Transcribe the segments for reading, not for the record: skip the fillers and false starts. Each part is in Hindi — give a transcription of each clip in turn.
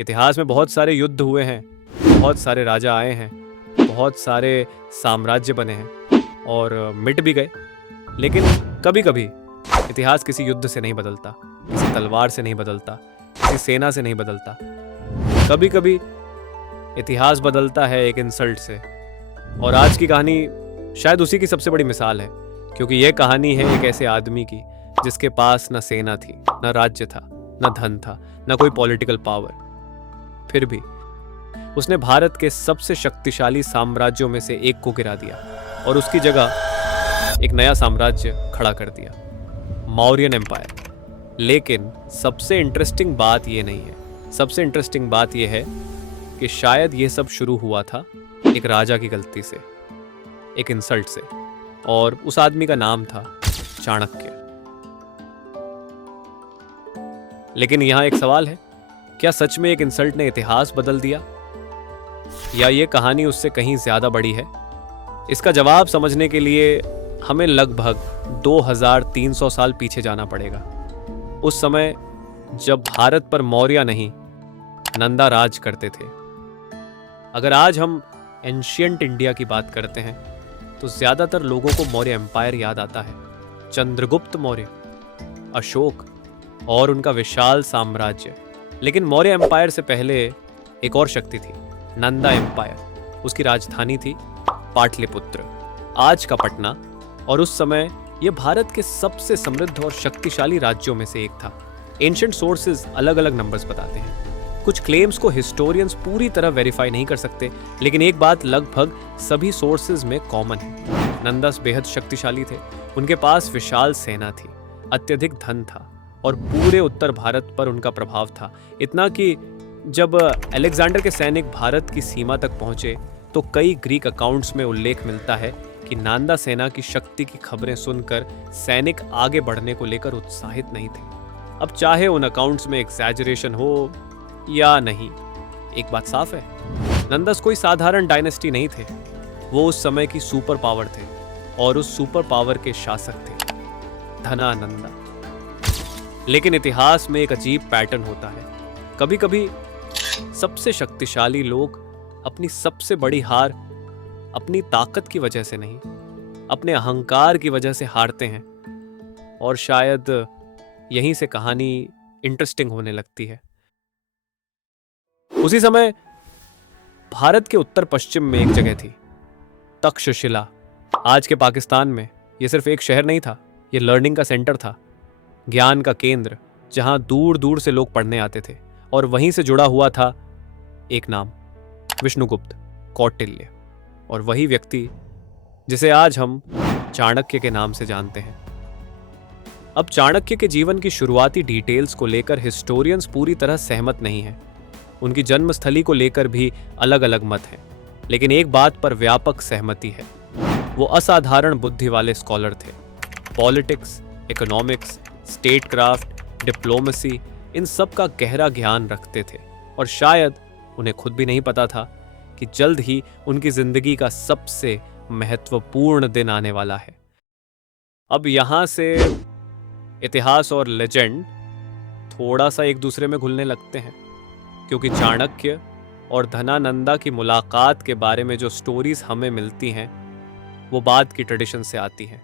इतिहास में बहुत सारे युद्ध हुए हैं, बहुत सारे राजा आए हैं, बहुत सारे साम्राज्य बने हैं और मिट भी गए। लेकिन कभी कभी इतिहास किसी युद्ध से नहीं बदलता, किसी तलवार से नहीं बदलता, किसी सेना से नहीं बदलता। कभी कभी इतिहास बदलता है एक इंसल्ट से। और आज की कहानी शायद उसी की सबसे बड़ी मिसाल है, क्योंकि यह कहानी है एक ऐसे आदमी की जिसके पास न सेना थी, न राज्य था, न धन था, न कोई पॉलिटिकल पावर। फिर भी उसने भारत के सबसे शक्तिशाली साम्राज्यों में से एक को गिरा दिया और उसकी जगह एक नया साम्राज्य खड़ा कर दिया, मौर्यन एम्पायर। लेकिन सबसे इंटरेस्टिंग बात यह नहीं है। सबसे इंटरेस्टिंग बात यह है कि शायद यह सब शुरू हुआ था एक राजा की गलती से, एक इंसल्ट से, और उस आदमी का नाम था चाणक्य। लेकिन यहां एक सवाल है, क्या सच में एक इंसल्ट ने इतिहास बदल दिया, या यह कहानी उससे कहीं ज्यादा बड़ी है? इसका जवाब समझने के लिए हमें लगभग 2300 साल पीछे जाना पड़ेगा। उस समय जब भारत पर मौर्य नहीं, नंदा राज करते थे। अगर आज हम एंशियंट इंडिया की बात करते हैं तो ज्यादातर लोगों को मौर्य एम्पायर याद आता है, चंद्रगुप्त मौर्य, अशोक और उनका विशाल साम्राज्य। लेकिन मौर्य एम्पायर से पहले एक और शक्ति थी, नंदा एम्पायर। उसकी राजधानी थी पाटलिपुत्र, आज का पटना, और उस समय यह भारत के सबसे समृद्ध और शक्तिशाली राज्यों में से एक था। एंशिएंट सोर्सेज अलग अलग नंबर्स बताते हैं। कुछ क्लेम्स को हिस्टोरियंस पूरी तरह वेरीफाई नहीं कर सकते, लेकिन एक बात लगभग सभी सोर्सेज में कॉमन है। नंदास बेहद शक्तिशाली थे। उनके पास विशाल सेना थी, अत्यधिक धन था और पूरे उत्तर भारत पर उनका प्रभाव था। इतना कि जब अलेक्जेंडर के सैनिक भारत की सीमा तक पहुंचे तो कई ग्रीक अकाउंट्स में उल्लेख मिलता है कि नांदा सेना की शक्ति की खबरें सुनकर सैनिक आगे बढ़ने को लेकर उत्साहित नहीं थे। अब चाहे उन अकाउंट्स में एग्जैजरेशन हो या नहीं, एक बात साफ है, नंदस कोई साधारण डायनेस्टी नहीं थे। वो उस समय की सुपर पावर थे और उस सुपर पावर के शासक थे, धनानंदा। लेकिन इतिहास में एक अजीब पैटर्न होता है। कभी कभी सबसे शक्तिशाली लोग अपनी सबसे बड़ी हार अपनी ताकत की वजह से नहीं, अपने अहंकार की वजह से हारते हैं। और शायद यहीं से कहानी इंटरेस्टिंग होने लगती है। उसी समय भारत के उत्तर पश्चिम में एक जगह थी, तक्षशिला। आज के पाकिस्तान में यह सिर्फ एक शहर नहीं था, यह लर्निंग का सेंटर था, ज्ञान का केंद्र, जहां दूर दूर से लोग पढ़ने आते थे। और वहीं से जुड़ा हुआ था एक नाम, विष्णुगुप्त कौटिल्य, और वही व्यक्ति जिसे आज हम चाणक्य के नाम से जानते हैं। अब चाणक्य के जीवन की शुरुआती डिटेल्स को लेकर हिस्टोरियंस पूरी तरह सहमत नहीं हैं। उनकी जन्मस्थली को लेकर भी अलग अलग मत हैं। लेकिन एक बात पर व्यापक सहमति है, वो असाधारण बुद्धि वाले स्कॉलर थे। Politics, economics, state craft, diplomacy, इन सब का गहरा ज्ञान रखते थे। और शायद उन्हें खुद भी नहीं पता था कि जल्द ही उनकी जिंदगी का सबसे महत्वपूर्ण दिन आने वाला है। अब यहां से इतिहास और लेजेंड थोड़ा सा एक दूसरे में घुलने लगते हैं, क्योंकि चाणक्य और धनानंदा की मुलाकात के बारे में जो स्टोरीज हमें मिलती हैं वो बाद की ट्रेडिशन से आती हैं।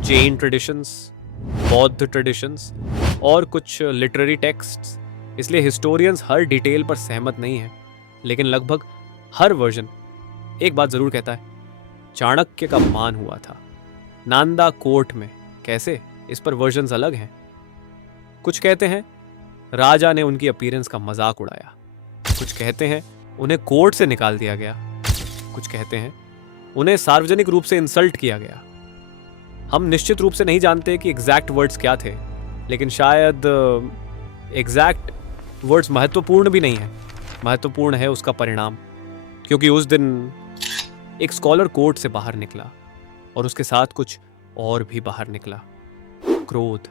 जैन ट्रेडिशंस, बौद्ध ट्रेडिशंस और कुछ लिटरेरी टेक्स्ट्स। इसलिए हिस्टोरियंस हर डिटेल पर सहमत नहीं हैं, लेकिन लगभग हर वर्जन एक बात जरूर कहता है, चाणक्य का अपमान हुआ था नांदा कोर्ट में। कैसे, इस पर वर्जन्स अलग हैं। कुछ कहते हैं राजा ने उनकी अपीयरेंस का मजाक उड़ाया, कुछ कहते हैं उन्हें कोर्ट से निकाल दिया गया, कुछ कहते हैं उन्हें सार्वजनिक रूप से इंसल्ट किया गया। हम निश्चित रूप से नहीं जानते कि एग्जैक्ट वर्ड्स क्या थे, लेकिन शायद एग्जैक्ट वर्ड्स महत्वपूर्ण भी नहीं है, महत्वपूर्ण है उसका परिणाम। क्योंकि उस दिन एक स्कॉलर कोर्ट से बाहर निकला और उसके साथ कुछ और भी बाहर निकला, क्रोध,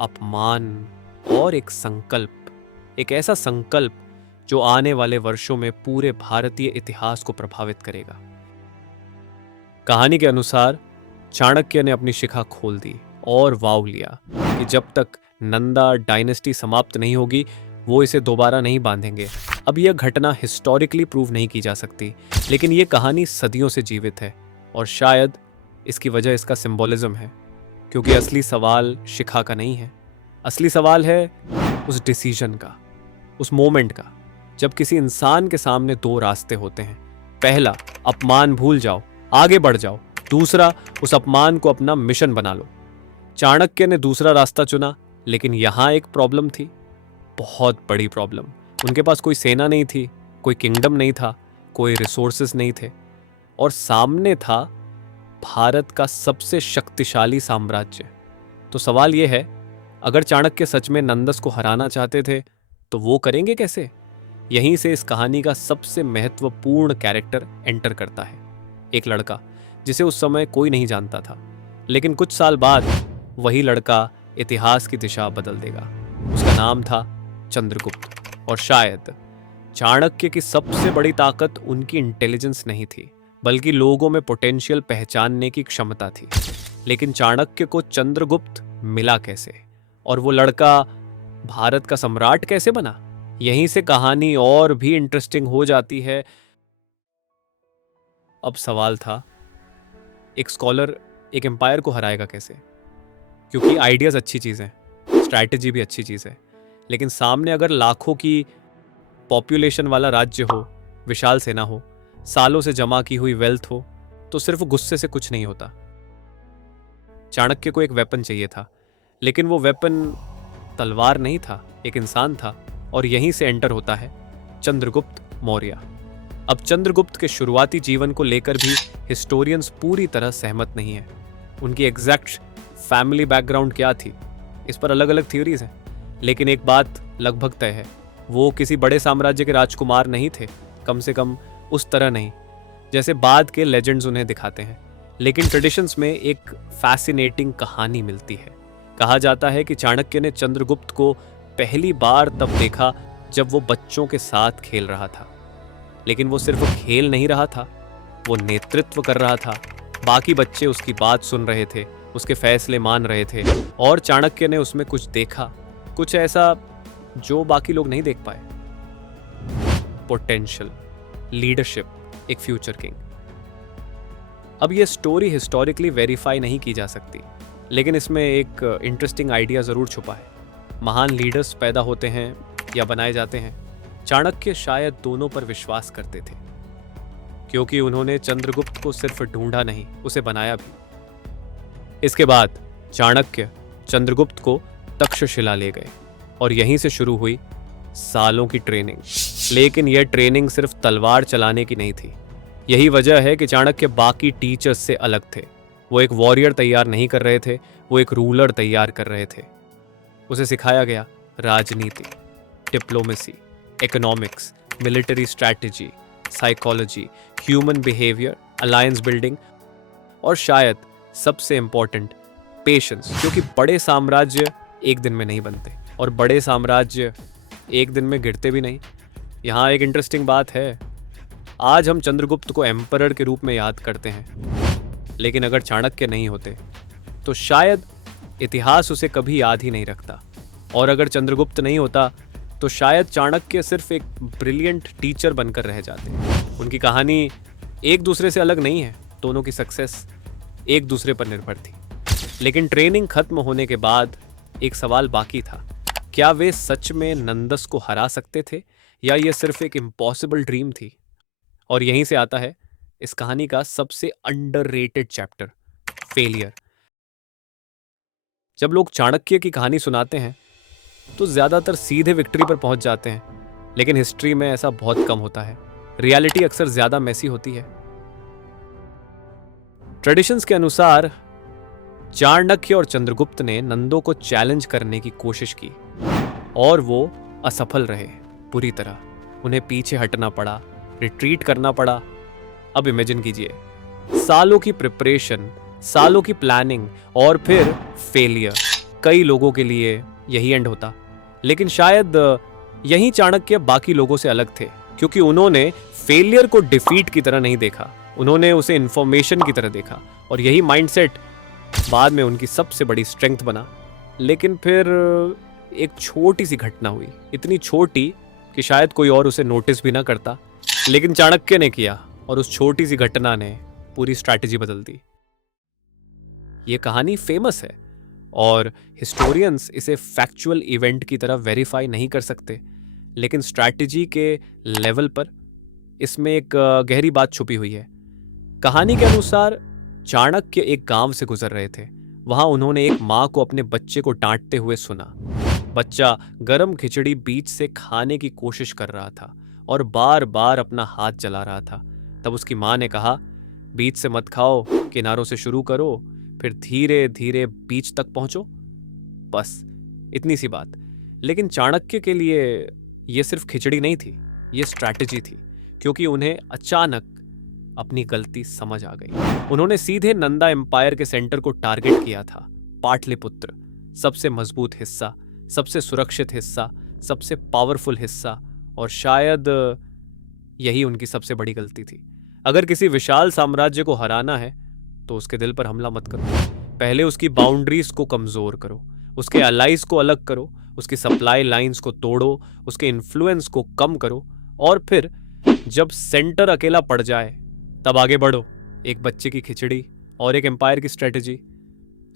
अपमान और एक संकल्प, एक ऐसा संकल्प जो आने वाले वर्षों में पूरे भारतीय इतिहास को प्रभावित करेगा। कहानी के अनुसार चाणक्य ने अपनी शिखा खोल दी और वाव लिया कि जब तक नंदा डायनेस्टी समाप्त नहीं होगी वो इसे दोबारा नहीं बांधेंगे। अब यह घटना हिस्टोरिकली प्रूव नहीं की जा सकती, लेकिन यह कहानी सदियों से जीवित है और शायद इसकी वजह इसका सिंबोलिज्म है। क्योंकि असली सवाल शिखा का नहीं है, असली सवाल है उस डिसीजन का, उस मोमेंट का, जब किसी इंसान के सामने दो रास्ते होते हैं। पहला, अपमान भूल जाओ, आगे बढ़ जाओ। दूसरा, उस अपमान को अपना मिशन बना लो। चाणक्य ने दूसरा रास्ता चुना, लेकिन यहां एक प्रॉब्लम थी, बहुत बड़ी प्रॉब्लम। उनके पास कोई सेना नहीं थी, कोई किंगडम नहीं था, कोई रिसोर्सेस नहीं थे, और सामने था भारत का सबसे शक्तिशाली साम्राज्य। तो सवाल यह है, अगर चाणक्य सच में नंदस को हराना चाहते थे तो वो करेंगे कैसे? यहीं से इस कहानी का सबसे महत्वपूर्ण कैरेक्टर एंटर करता है। एक लड़का जिसे उस समय कोई नहीं जानता था, लेकिन कुछ साल बाद वही लड़का इतिहास की दिशा बदल देगा। उसका नाम था चंद्रगुप्त। और शायद चाणक्य की सबसे बड़ी ताकत उनकी इंटेलिजेंस नहीं थी, बल्कि लोगों में पोटेंशियल पहचानने की क्षमता थी। लेकिन चाणक्य को चंद्रगुप्त मिला कैसे, और वो लड़का भारत का सम्राट कैसे बना? यहीं से कहानी और भी इंटरेस्टिंग हो जाती है। अब सवाल था, एक स्कॉलर एक एम्पायर को हराएगा कैसे? क्योंकि आइडियाज अच्छी चीज़ है, स्ट्रैटेजी भी अच्छी चीज़ है, लेकिन सामने अगर लाखों की पॉपुलेशन वाला राज्य हो, विशाल सेना हो, सालों से जमा की हुई वेल्थ हो, तो सिर्फ गुस्से से कुछ नहीं होता। चाणक्य को एक वेपन चाहिए था, लेकिन वो वेपन तलवार नहीं था, एक इंसान था। और यहीं से एंटर होता है चंद्रगुप्त मौर्य। अब चंद्रगुप्त के शुरुआती जीवन को लेकर भी हिस्टोरियंस पूरी तरह सहमत नहीं है। उनकी एग्जैक्ट फैमिली बैकग्राउंड क्या थी, इस पर अलग अलग थ्योरीज हैं, लेकिन एक बात लगभग तय है, वो किसी बड़े साम्राज्य के राजकुमार नहीं थे, कम से कम उस तरह नहीं जैसे बाद के लेजेंड्स उन्हें दिखाते हैं। लेकिन ट्रेडिशंस में एक फैसिनेटिंग कहानी मिलती है। कहा जाता है कि चाणक्य ने चंद्रगुप्त को पहली बार तब देखा जब वो बच्चों के साथ खेल रहा था। लेकिन वो सिर्फ खेल नहीं रहा था, वो नेतृत्व कर रहा था। बाकी बच्चे उसकी बात सुन रहे थे, उसके फैसले मान रहे थे, और चाणक्य ने उसमें कुछ देखा, कुछ ऐसा जो बाकी लोग नहीं देख पाए। पोटेंशियल, लीडरशिप, एक फ्यूचर किंग। अब ये स्टोरी हिस्टोरिकली वेरीफाई नहीं की जा सकती, लेकिन इसमें एक इंटरेस्टिंग आइडिया जरूर छुपा है। महान लीडर्स पैदा होते हैं या बनाए जाते हैं। चाणक्य शायद दोनों पर विश्वास करते थे, क्योंकि उन्होंने चंद्रगुप्त को सिर्फ ढूंढा नहीं, उसे बनाया भी। इसके बाद चाणक्य चंद्रगुप्त को तक्षशिला ले गए और यहीं से शुरू हुई सालों की ट्रेनिंग। लेकिन यह ट्रेनिंग सिर्फ तलवार चलाने की नहीं थी। यही वजह है कि चाणक्य बाकी टीचर्स से अलग थे। वो एक वॉरियर तैयार नहीं कर रहे थे, वो एक रूलर तैयार कर रहे थे। उसे सिखाया गया राजनीति, diplomacy, economics, military strategy, psychology, human behaviour, alliance building, और शायद सबसे इंपॉर्टेंट, पेशेंस। क्योंकि बड़े साम्राज्य एक दिन में नहीं बनते, और बड़े साम्राज्य एक दिन में गिरते भी नहीं। यहाँ एक इंटरेस्टिंग बात है, आज हम चंद्रगुप्त को एम्परर के रूप में याद करते हैं, लेकिन अगर चाणक्य नहीं होते तो शायद इतिहास उसे कभी याद ही नहीं रखता। और अगर चंद्रगुप्त नहीं होता तो शायद चाणक्य सिर्फ एक ब्रिलियंट टीचर बनकर रह जाते। उनकी कहानी एक दूसरे से अलग नहीं है, दोनों की सक्सेस एक दूसरे पर निर्भर थी। लेकिन ट्रेनिंग खत्म होने के बाद एक सवाल बाकी था, क्या वे सच में नंदस को हरा सकते थे, या यह सिर्फ एक इम्पॉसिबल ड्रीम थी? और यहीं से आता है इस कहानी का सबसे अंडररेटेड चैप्टर, फेलियर। जब लोग चाणक्य की कहानी सुनाते हैं तो ज्यादातर सीधे विक्ट्री पर पहुंच जाते हैं, लेकिन हिस्ट्री में ऐसा बहुत कम होता है। रियलिटी अक्सर ज्यादा मैसी होती है। ट्रेडिशंस के अनुसार चाणक्य और चंद्रगुप्त ने नंदों को चैलेंज करने की कोशिश की और वो असफल रहे पूरी तरह। उन्हें पीछे हटना पड़ा, रिट्रीट करना पड़ा। अब इमेजिन कीजिए, सालों की प्रिपरेशन, सालों की प्लानिंग, और फिर फेलियर। कई लोगों के लिए यही एंड होता, लेकिन शायद यही चाणक्य बाकी लोगों से अलग थे, क्योंकि उन्होंने फेलियर को डिफीट की तरह नहीं देखा, उन्होंने उसे इंफॉर्मेशन की तरह देखा, और यही माइंडसेट बाद में उनकी सबसे बड़ी स्ट्रेंथ बना। लेकिन फिर एक छोटी सी घटना हुई, इतनी छोटी कि शायद कोई और उसे नोटिस भी ना करता, लेकिन चाणक्य ने किया और उस छोटी सी घटना ने पूरी स्ट्रैटेजी बदल दी। ये कहानी फेमस है और हिस्टोरियंस इसे फैक्चुअल इवेंट की तरह वेरीफाई नहीं कर सकते, लेकिन स्ट्रैटेजी के लेवल पर इसमें एक गहरी बात छुपी हुई है। कहानी के अनुसार चाणक्य एक गांव से गुजर रहे थे। वहां उन्होंने एक माँ को अपने बच्चे को डांटते हुए सुना। बच्चा गरम खिचड़ी बीच से खाने की कोशिश कर रहा था और बार बार अपना हाथ जला रहा था। तब उसकी माँ ने कहा, बीच से मत खाओ, किनारों से शुरू करो, फिर धीरे धीरे बीच तक पहुंचो। बस इतनी सी बात। लेकिन चाणक्य के लिए यह सिर्फ खिचड़ी नहीं थी, यह स्ट्रैटेजी थी, क्योंकि उन्हें अचानक अपनी गलती समझ आ गई। उन्होंने सीधे नंदा एम्पायर के सेंटर को टारगेट किया था। पाटलिपुत्र, सबसे मजबूत हिस्सा, सबसे सुरक्षित हिस्सा, सबसे पावरफुल हिस्सा, और शायद यही उनकी सबसे बड़ी गलती थी। अगर किसी विशाल साम्राज्य को हराना है तो उसके दिल पर हमला मत करो, पहले उसकी बाउंड्रीज को कमजोर करो, उसके अलाइज को अलग करो, उसकी सप्लाई लाइंस को तोड़ो, उसके इन्फ्लुएंस को कम करो, और फिर जब सेंटर अकेला पड़ जाए तब आगे बढ़ो। एक बच्चे की खिचड़ी और एक एम्पायर की स्ट्रेटेजी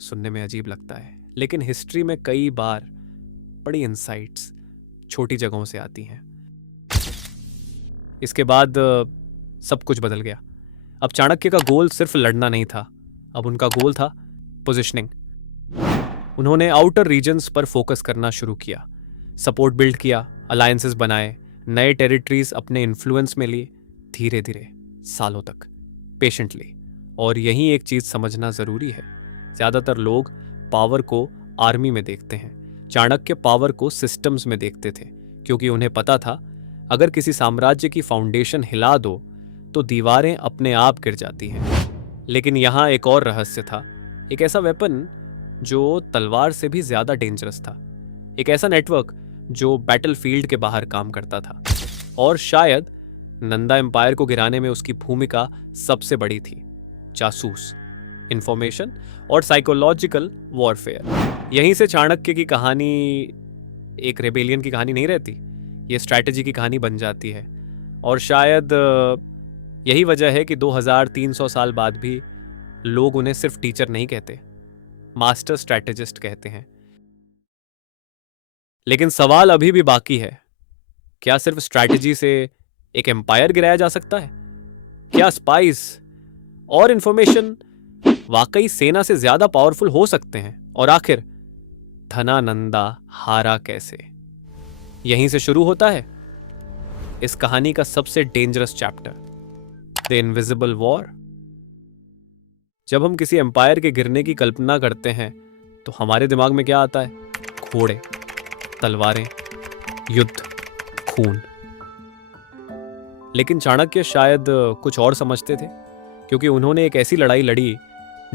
सुनने में अजीब लगता है, लेकिन हिस्ट्री में कई बार बड़ी इंसाइट्स छोटी जगहों से आती हैं। इसके बाद सब कुछ बदल गया। अब चाणक्य का गोल सिर्फ लड़ना नहीं था, अब उनका गोल था पोजिशनिंग। उन्होंने आउटर रीजन्स पर फोकस करना शुरू किया, सपोर्ट बिल्ड किया, अलायंसेस बनाए, नए टेरिटरीज अपने इन्फ्लुएंस में लिए, धीरे धीरे, सालों तक, पेशेंटली। और यही एक चीज समझना जरूरी है, ज्यादातर लोग पावर को आर्मी में देखते हैं, चाणक्य पावर को सिस्टम्स में देखते थे, क्योंकि उन्हें पता था अगर किसी साम्राज्य की फाउंडेशन हिला दो तो दीवारें अपने आप गिर जाती हैं। लेकिन यहां एक और रहस्य था, एक ऐसा वेपन जो तलवार से भी ज्यादा डेंजरस था, एक ऐसा नेटवर्क जो बैटलफील्ड के बाहर काम करता था, और शायद नंदा एम्पायर को गिराने में उसकी भूमिका सबसे बड़ी थी, जासूस, इंफॉर्मेशन और साइकोलॉजिकल वॉरफेयर। यहीं से चाणक्य की कहानी एक रेबेलियन की कहानी नहीं रहती, ये स्ट्रैटेजी की कहानी बन जाती है। और शायद यही वजह है कि 2300 साल बाद भी लोग उन्हें सिर्फ टीचर नहीं कहते, मास्टर स्ट्रैटेजिस्ट कहते हैं। लेकिन सवाल अभी भी बाकी है, क्या सिर्फ स्ट्रैटेजी से एक एम्पायर गिराया जा सकता है? क्या स्पाइस और इंफॉर्मेशन वाकई सेना से ज्यादा पावरफुल हो सकते हैं? और आखिर धनानंदा हारा कैसे? यहीं से शुरू होता है इस कहानी का सबसे dangerous chapter, the invisible war. जब हम किसी एम्पायर के गिरने की कल्पना करते हैं तो हमारे दिमाग में क्या आता है? घोड़े, तलवारें, युद्ध, खून। लेकिन चाणक्य शायद कुछ और समझते थे, क्योंकि उन्होंने एक ऐसी लड़ाई लड़ी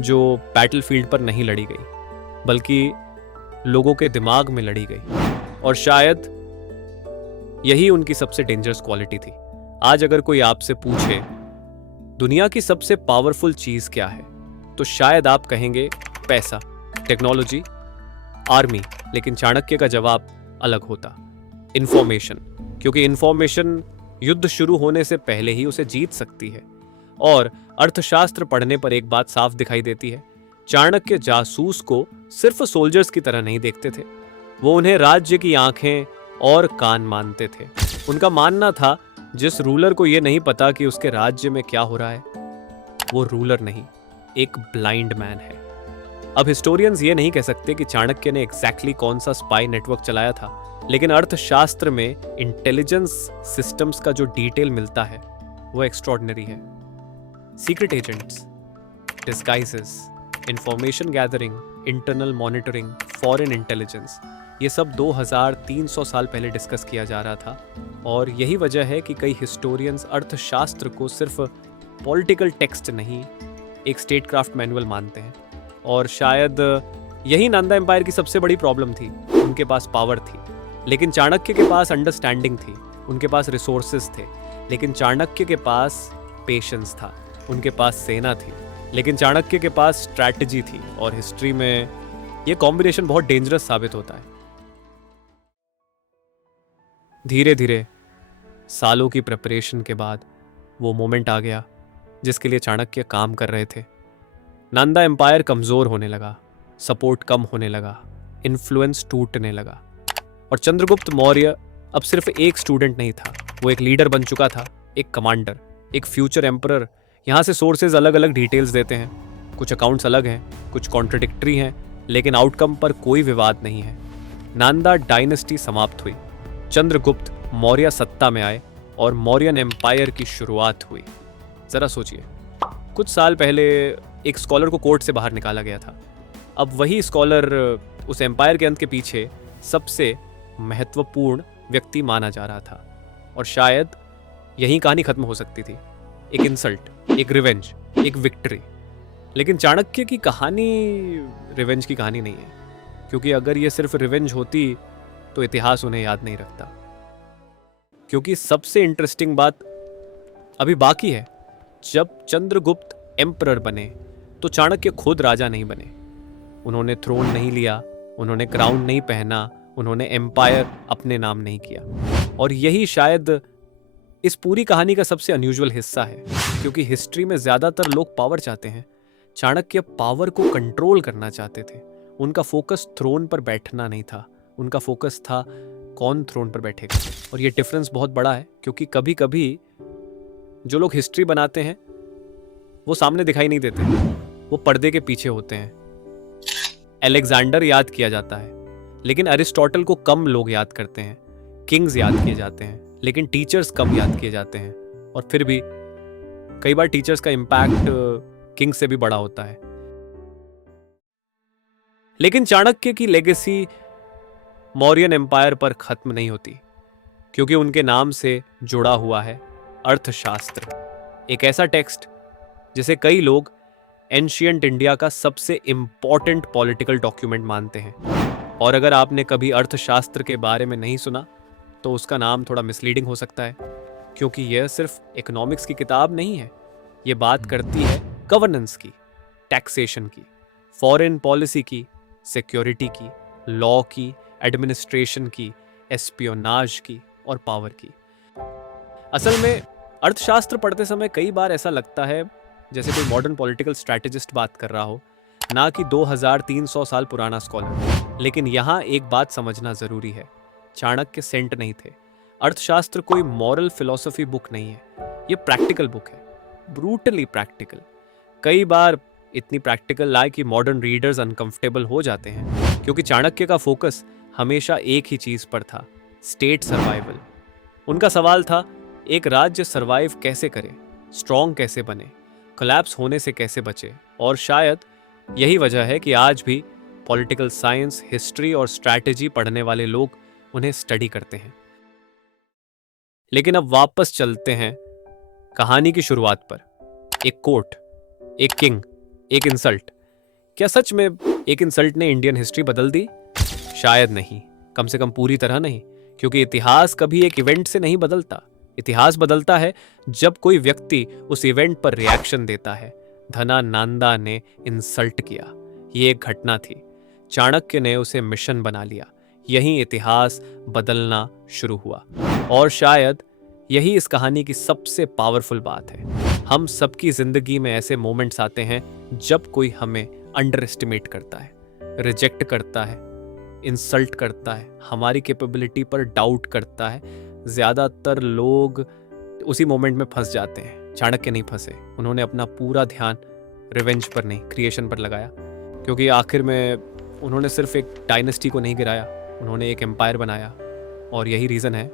जो बैटलफील्ड पर नहीं लड़ी गई, बल्कि लोगों के दिमाग में लड़ी गई। और शायद यही उनकी सबसे डेंजरस क्वालिटी थी। आज अगर कोई आपसे पूछे दुनिया की सबसे पावरफुल चीज क्या है, तो शायद आप कहेंगे पैसा, टेक्नोलॉजी, आर्मी। लेकिन चाणक्य का जवाब अलग होता, इंफॉर्मेशन, क्योंकि इंफॉर्मेशन युद्ध शुरू होने से पहले ही उसे जीत सकती है। और अर्थशास्त्र पढ़ने पर एक बात साफ दिखाई देती है, चाणक्य जासूस को सिर्फ सोल्जर्स की तरह नहीं देखते थे, वो उन्हें राज्य की आंखें और कान मानते थे। उनका मानना था जिस रूलर को यह नहीं पता कि उसके राज्य में क्या हो रहा है, वो रूलर नहीं, एक ब्लाइंड मैन है। अब हिस्टोरियंस ये नहीं कह सकते कि चाणक्य ने एग्जैक्टली कौन सा स्पाई नेटवर्क चलाया था, लेकिन अर्थशास्त्र में इंटेलिजेंस सिस्टम्स का जो डिटेल मिलता है वो एक्स्ट्रॉर्डिनरी है। Secret agents, disguises, information gathering, internal monitoring, foreign intelligence, ये सब 2300 साल पहले डिस्कस किया जा रहा था। और यही वजह है कि कई हिस्टोरियंस अर्थशास्त्र को सिर्फ पॉलिटिकल टेक्स्ट नहीं, एक स्टेट क्राफ्ट मैनुअल मानते हैं। और शायद यही नंदा एम्पायर की सबसे बड़ी प्रॉब्लम थी, उनके पास पावर थी, लेकिन चाणक्य के पास अंडरस्टैंडिंग थी, उनके पास रिसोर्सेज थे, लेकिन चाणक्य के पास पेशेंस था, उनके पास सेना थी, लेकिन चाणक्य के पास स्ट्रैटेजी थी। और हिस्ट्री में यह कॉम्बिनेशन बहुत डेंजरस साबित होता है। धीरे धीरे सालों की प्रिपरेशन के बाद वो मोमेंट आ गया जिसके लिए चाणक्य काम कर रहे थे। नालंदा एम्पायर कमजोर होने लगा, सपोर्ट कम होने लगा, इन्फ्लुएंस टूटने लगा और चंद्रगुप्त मौर्य अब सिर्फ एक स्टूडेंट नहीं था, वो एक लीडर बन चुका था, एक कमांडर, एक फ्यूचर एम्परर। यहाँ से सोर्सेज अलग अलग डिटेल्स देते हैं, कुछ अकाउंट्स अलग हैं, कुछ कॉन्ट्रडिक्टरी हैं, लेकिन आउटकम पर कोई विवाद नहीं है। नालंदा डायनेस्टी समाप्त हुई, चंद्रगुप्त मौर्य सत्ता में आए और मौर्यन एम्पायर की शुरुआत हुई। जरा सोचिए, कुछ साल पहले एक स्कॉलर को कोर्ट से बाहर निकाला गया था, अब वही स्कॉलर उस एम्पायर के अंत के पीछे सबसे महत्वपूर्ण व्यक्ति माना जा रहा था और शायद यही कहानी खत्म हो सकती थी। एक इंसल्ट, एक रिवेंज, एक विक्ट्री। लेकिन चाणक्य की कहानी रिवेंज की कहानी नहीं है, क्योंकि अगर ये सिर्फ रिवेंज होती तो इतिहास उन्हें याद नहीं रखता। क्योंकि सबसे इंटरेस्टिंग बात अभी बाकी है। जब चंद्रगुप्त एम्परर बने तो चाणक्य खुद राजा नहीं बने, उन्होंने थ्रोन नहीं लिया, उन्होंने क्राउन नहीं पहना, उन्होंने एम्पायर अपने नाम नहीं किया। और यही शायद इस पूरी कहानी का सबसे अनयूजुअल हिस्सा है, क्योंकि हिस्ट्री में ज्यादातर लोग पावर चाहते हैं, चाणक्य पावर को कंट्रोल करना चाहते थे। उनका फोकस थ्रोन पर बैठना नहीं था, उनका फोकस था कौन थ्रोन पर बैठेगा। और ये डिफरेंस बहुत बड़ा है, क्योंकि कभी कभी जो लोग हिस्ट्री बनाते हैं वो सामने दिखाई नहीं देते, वो पर्दे के पीछे होते हैं। अलेक्जेंडर याद किया जाता है, लेकिन अरिस्टोटल को कम लोग याद करते हैं। किंग्स याद किए जाते हैं, लेकिन टीचर्स कम याद किए जाते हैं। और फिर भी कई बार टीचर्स का इम्पैक्ट किंग से भी बड़ा होता है। लेकिन चाणक्य की लेगेसी मौर्यन एम्पायर पर खत्म नहीं होती, क्योंकि उनके नाम से जुड़ा हुआ है अर्थशास्त्र, एक ऐसा टेक्स्ट जिसे कई लोग एंशिएंट इंडिया का सबसे इंपॉर्टेंट पॉलिटिकल डॉक्यूमेंट मानते हैं। और अगर आपने कभी अर्थशास्त्र के बारे में नहीं सुना तो उसका नाम थोड़ा मिसलीडिंग हो सकता है, क्योंकि यह सिर्फ इकोनॉमिक्स की किताब नहीं है। यह बात करती है गवर्नेंस की, टैक्सेशन की, फॉरेन पॉलिसी की, सिक्योरिटी की, लॉ की, एडमिनिस्ट्रेशन की, एस्पियोनाज की और पावर की। असल में अर्थशास्त्र पढ़ते समय कई बार ऐसा लगता है जैसे कोई मॉडर्न पॉलिटिकल स्ट्रैटेजिस्ट बात कर रहा हो, ना कि 2300 साल पुराना स्कॉलर। लेकिन यहाँ एक बात समझना जरूरी है, चाणक्य सेंट नहीं थे। अर्थशास्त्र कोई मॉरल फिलॉसफी बुक नहीं है, ये प्रैक्टिकल बुक है, ब्रूटली प्रैक्टिकल। कई बार इतनी प्रैक्टिकल लाए कि मॉडर्न रीडर्स अनकंफर्टेबल हो जाते हैं, क्योंकि चाणक्य का फोकस हमेशा एक ही चीज पर था, स्टेट सर्वाइवल। उनका सवाल था, एक राज्य सर्वाइव कैसे करे, स्ट्रॉन्ग कैसे बने, कोलैप्स होने से कैसे बचे। और शायद यही वजह है कि आज भी पॉलिटिकल साइंस, हिस्ट्री और स्ट्रैटेजी पढ़ने वाले लोग उन्हें स्टडी करते हैं। लेकिन अब वापस चलते हैं कहानी की शुरुआत पर। एक कोर्ट, एक किंग, एक इंसल्ट। क्या सच में एक इंसल्ट ने इंडियन हिस्ट्री बदल दी? शायद नहीं, कम से कम पूरी तरह नहीं, क्योंकि इतिहास कभी एक इवेंट से नहीं बदलता। इतिहास बदलता है जब कोई व्यक्ति उस इवेंट पर रिएक्शन देता है। धना नांदा ने इंसल्ट किया, ये एक घटना थी, चाणक्य ने उसे मिशन बना लिया, यही इतिहास बदलना शुरू हुआ। और शायद यही इस कहानी की सबसे पावरफुल बात है। हम सबकी जिंदगी में ऐसे मोमेंट्स आते हैं जब कोई हमें अंडर एस्टिमेट करता है, रिजेक्ट करता है, इंसल्ट करता है, हमारी कैपेबिलिटी पर डाउट करता है। ज्यादातर लोग उसी मोमेंट में फंस जाते हैं। चाणक्य नहीं फंसे, उन्होंने अपना पूरा ध्यान रिवेंज पर नहीं, क्रिएशन पर लगाया, क्योंकि आखिर में उन्होंने सिर्फ एक डायनेस्टी को नहीं गिराया, उन्होंने एक एम्पायर बनाया। और यही रीजन है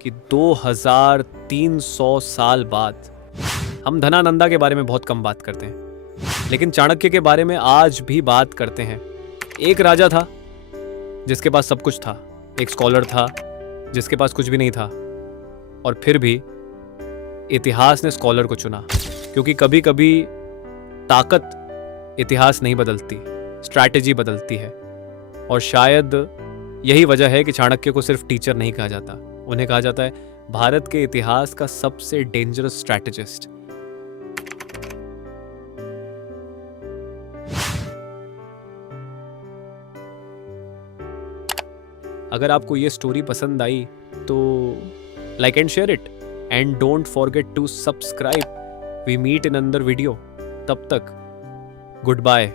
कि 2300 साल बाद हम धनानंदा के बारे में बहुत कम बात करते हैं, लेकिन चाणक्य के बारे में आज भी बात करते हैं। एक राजा था जिसके पास सब कुछ था, एक स्कॉलर था जिसके पास कुछ भी नहीं था, और फिर भी इतिहास ने स्कॉलर को चुना, क्योंकि कभी कभी ताकत इतिहास नहीं बदलती, स्ट्रैटेजी बदलती है। और शायद यही वजह है कि चाणक्य को सिर्फ टीचर नहीं कहा जाता, उन्हें कहा जाता है भारत के इतिहास का सबसे डेंजरस स्ट्रैटेजिस्ट। अगर आपको ये स्टोरी पसंद आई तो like and share it and don't forget to subscribe. We meet in another video. तब तक गुड बाय।